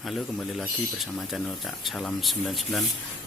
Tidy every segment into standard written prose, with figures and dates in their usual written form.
Halo, kembali lagi bersama channel Cak Salam 99.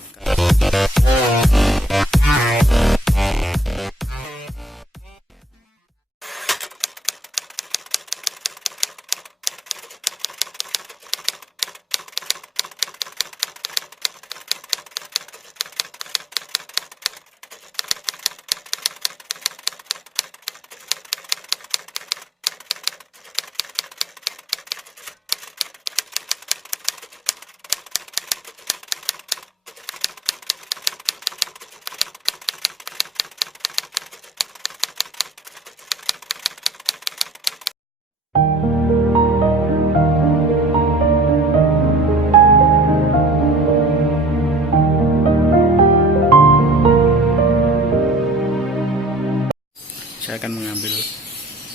Saya akan mengambil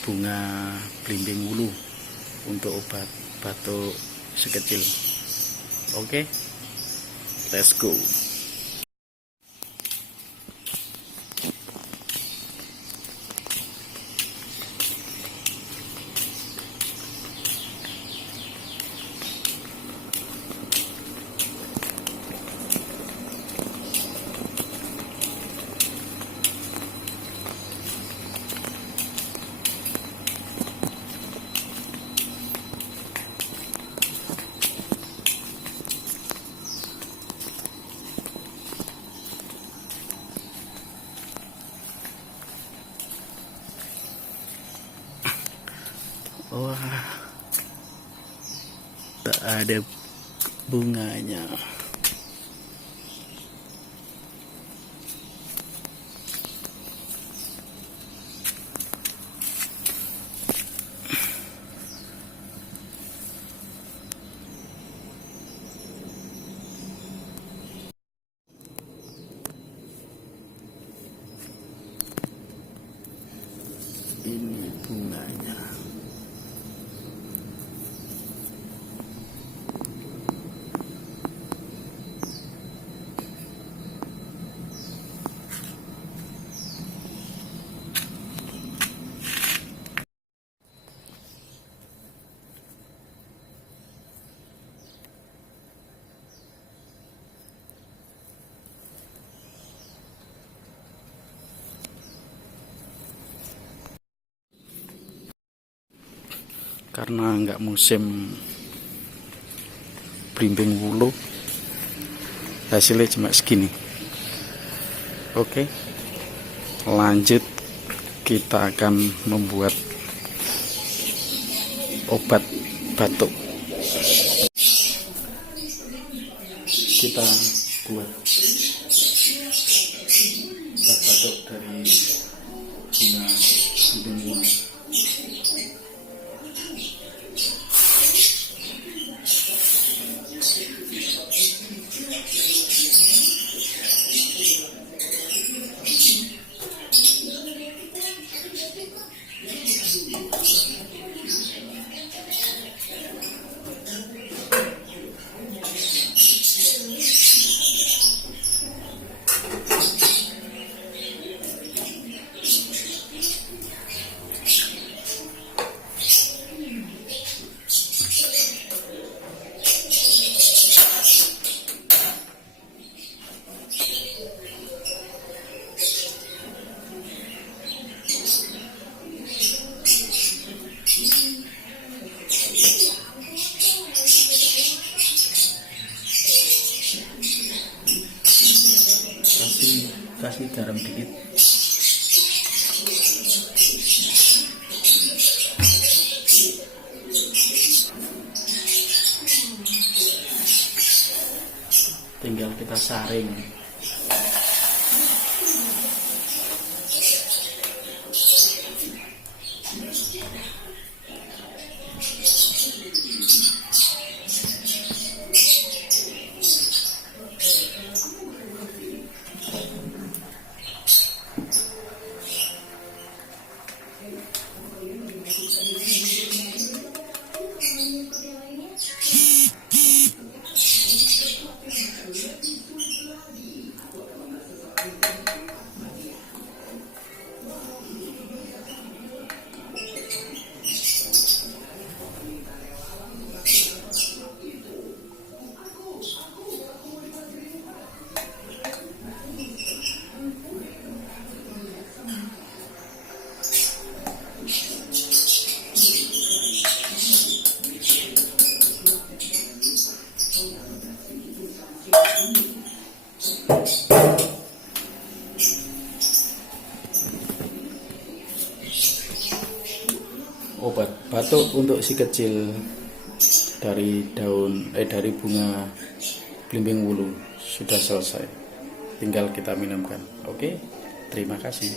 bunga belimbing wulu untuk obat batuk sekecil. Oke, let's go. Wah, tak ada bunganya. Ini bunganya. Karena nggak musim belimbing wulu, hasilnya cuma segini. Oke, lanjut kita akan membuat obat batuk. Kita buat obat batuk dari bunga belimbing wulu. Kasih garam dikit. Tinggal kita saring. obat batuk untuk si kecil dari dari bunga belimbing wulu sudah selesai. Tinggal kita minumkan. Oke, terima kasih.